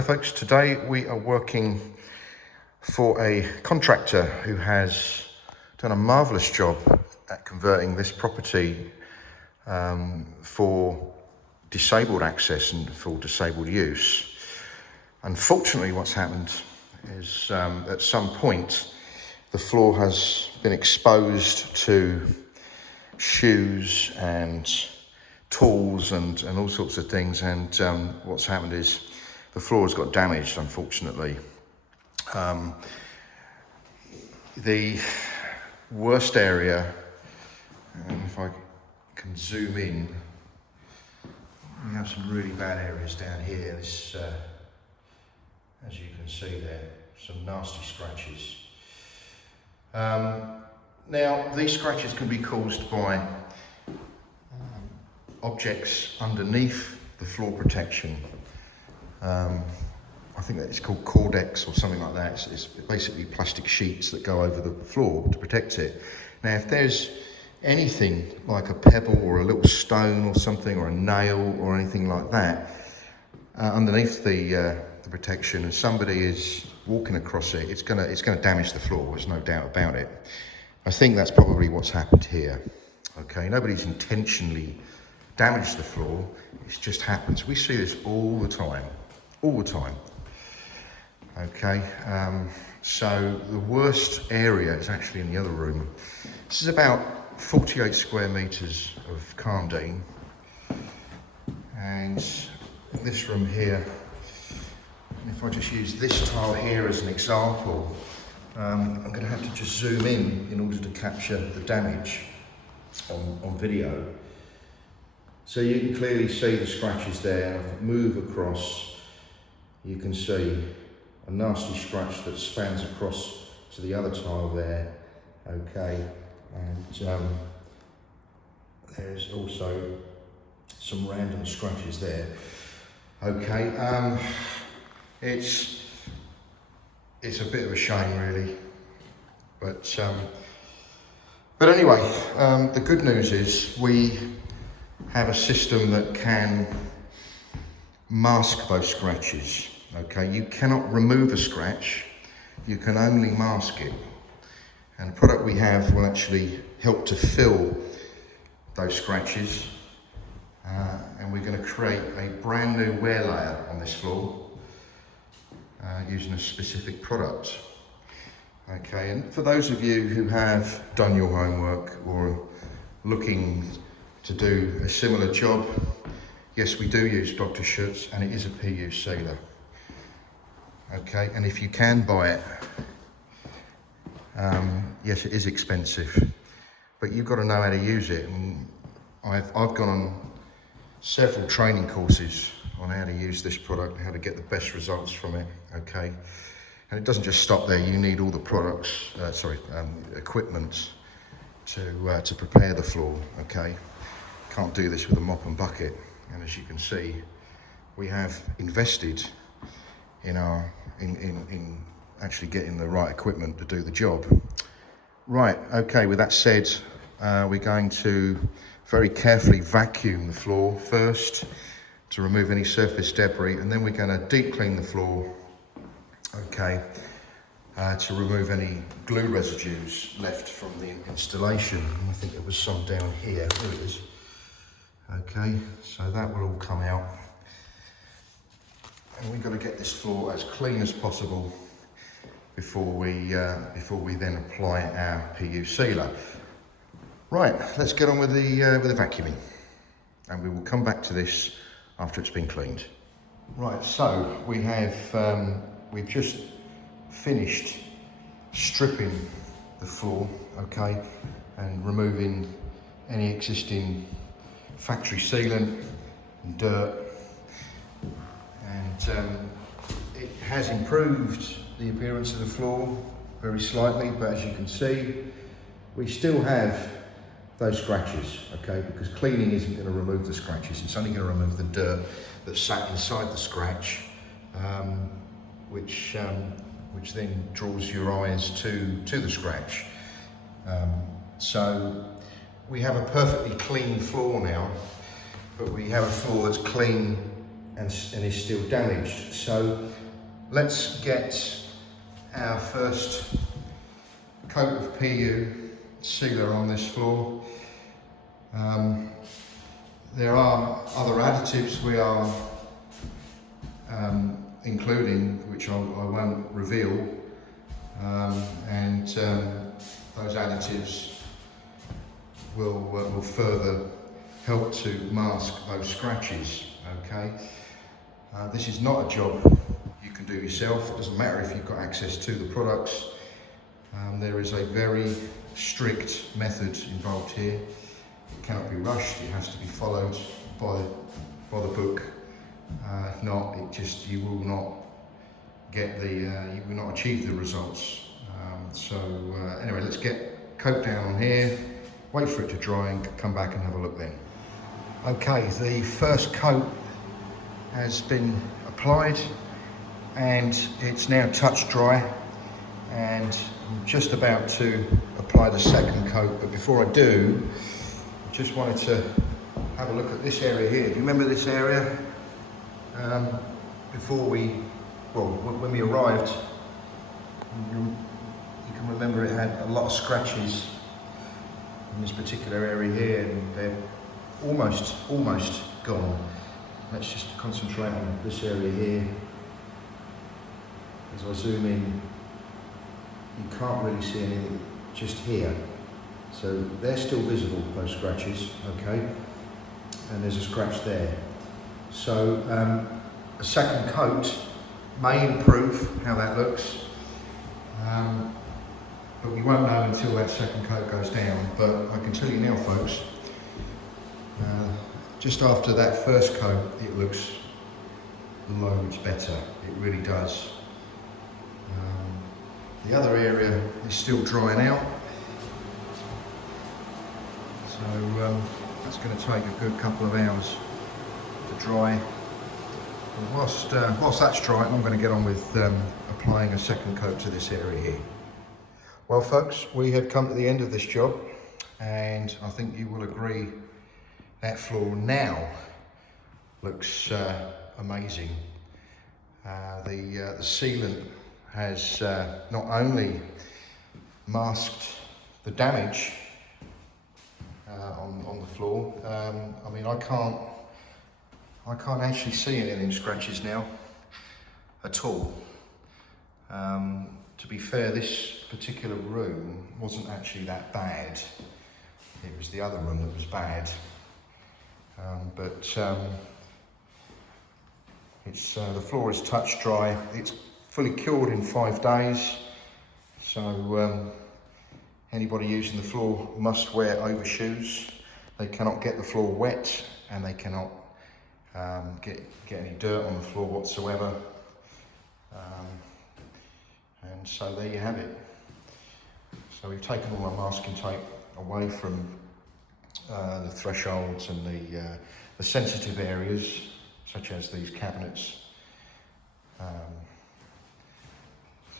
Hi folks, today we are working for a contractor who has done a marvellous job at converting this property for disabled access and for disabled use. Unfortunately, what's happened is at some point the floor has been exposed to shoes and tools and all sorts of things, and what's happened is the floor has got damaged, unfortunately. The worst area, and if I can zoom in, we have some really bad areas down here. This, as you can see there, some nasty scratches. Now, these scratches can be caused by objects underneath the floor protection. I think that it's called correx or something like that. It's basically plastic sheets that go over the floor to protect it. Now, if there's anything like a pebble or a little stone or something, or a nail or anything like that underneath the protection, and somebody is walking across it, it's gonna damage the floor. There's no doubt about it. I think that's probably what's happened here. Okay, nobody's intentionally damaged the floor. It just happens. We see this all the time. Okay, so the worst area is actually in the other room. This is about 48 square meters of Karndean, and this room here, if I just use this tile here as an example, I'm going to have to just zoom in order to capture the damage on video. So you can clearly see the scratches there. If I move across, you can see a nasty scratch that spans across to the other tile there. Okay, and there's also some random scratches there. Okay, it's a bit of a shame, really, but anyway, the good news is we have a system that can mask those scratches. Okay, you cannot remove a scratch, you can only mask it, and the product we have will actually help to fill those scratches, and we're going to create a brand new wear layer on this floor using a specific product. Okay, and for those of you who have done your homework or looking to do a similar job, yes, we do use Dr. Schutz, and it is a PU sealer. Okay, and if you can buy it, yes, it is expensive, but you've got to know how to use it. And I've gone on several training courses on how to use this product, how to get the best results from it. Okay, and it doesn't just stop there. You need all the products, equipment to prepare the floor. Okay, can't do this with a mop and bucket. And as you can see, we have invested in actually getting the right equipment to do the job. Right, okay, with that said, we're going to very carefully vacuum the floor first to remove any surface debris, and then we're going to deep clean the floor, okay, to remove any glue residues left from the installation. I think there was some down here. There it is. Okay, so that will all come out, and we've got to get this floor as clean as possible before we then apply our PU sealer. Right, let's get on with the vacuuming, and we will come back to this after it's been cleaned. Right, so we have we've just finished stripping the floor, okay, and removing any existing factory sealant and dirt, and it has improved the appearance of the floor very slightly, but as you can see, we still have those scratches, okay, because cleaning isn't going to remove the scratches. It's only going to remove the dirt that sat inside the scratch, which then draws your eyes to the scratch. So we have a perfectly clean floor now, but we have a floor that's clean and is still damaged. So let's get our first coat of PU sealer on this floor. There are other additives we are including, which I won't reveal, and those additives will further help to mask those scratches. Okay, this is not a job you can do yourself. It doesn't matter if you've got access to the products. There is a very strict method involved here. It cannot be rushed. It has to be followed by the book. If not, you will not get you will not achieve the results. Anyway, let's get coat down on here, wait for it to dry and come back and have a look then. Okay, the first coat has been applied and it's now touch dry, and I'm just about to apply the second coat, but before I do, I just wanted to have a look at this area here. Do you remember this area? When we arrived, you can remember it had a lot of scratches in this particular area here, and they're almost gone. Let's just concentrate on this area here. As I zoom in, you can't really see anything just here. So they're still visible, those scratches, okay? And there's a scratch there. So a second coat may improve how that looks, but we won't know until that second coat goes down. But I can tell you now, folks, just after that first coat, it looks loads better. It really does. The other area is still drying out, so that's going to take a good couple of hours to dry. And whilst that's drying, I'm going to get on with applying a second coat to this area here. Well, folks, we have come to the end of this job, and I think you will agree that floor now looks amazing. The sealant has not only masked the damage on the floor. I mean, I can't actually see any of them scratches now at all. To be fair, this particular room wasn't actually that bad. It was the other room that was bad. The floor is touch dry. It's fully cured in 5 days. So anybody using the floor must wear overshoes. They cannot get the floor wet, and they cannot get any dirt on the floor whatsoever. And so there you have it. So we've taken all our masking tape away from the thresholds and the sensitive areas, such as these cabinets. So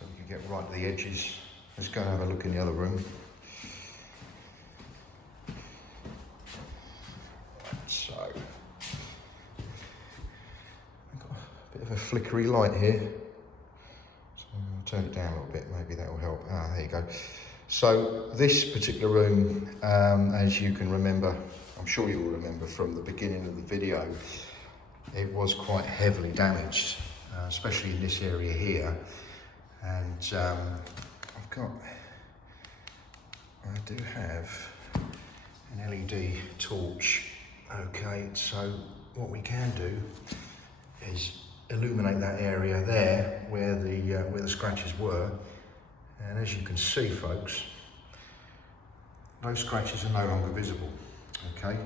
we can get right to the edges. Let's go and have a look in the other room. So, I've got a bit of a flickery light here. So I'll turn it down a little bit, maybe that will help. There you go. So this particular room, as you can remember, I'm sure you will remember from the beginning of the video, it was quite heavily damaged, especially in this area here. And I do have an LED torch. Okay, so what we can do is illuminate that area there where the scratches were, and as you can see, folks, those scratches are no longer visible. Okay,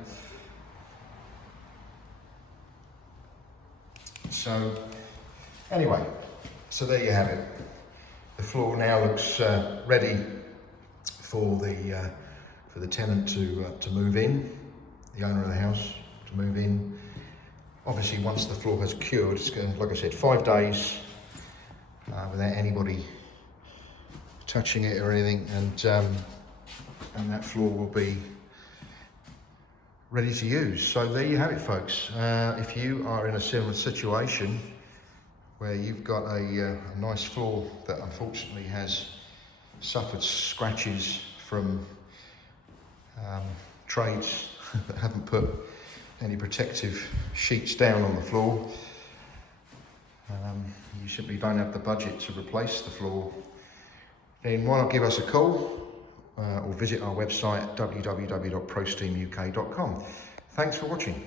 so anyway, so there you have it. The floor now looks ready for the tenant to move in, the owner of the house to move in. Obviously, once the floor has cured, it's going, like I said, 5 days without anybody touching it or anything, and that floor will be ready to use. So there you have it, folks. If you are in a similar situation where you've got a nice floor that unfortunately has suffered scratches from trades that haven't put any protective sheets down on the floor, you simply don't have the budget to replace the floor, then why not give us a call or visit our website at www.prosteamuk.com. Thanks for watching.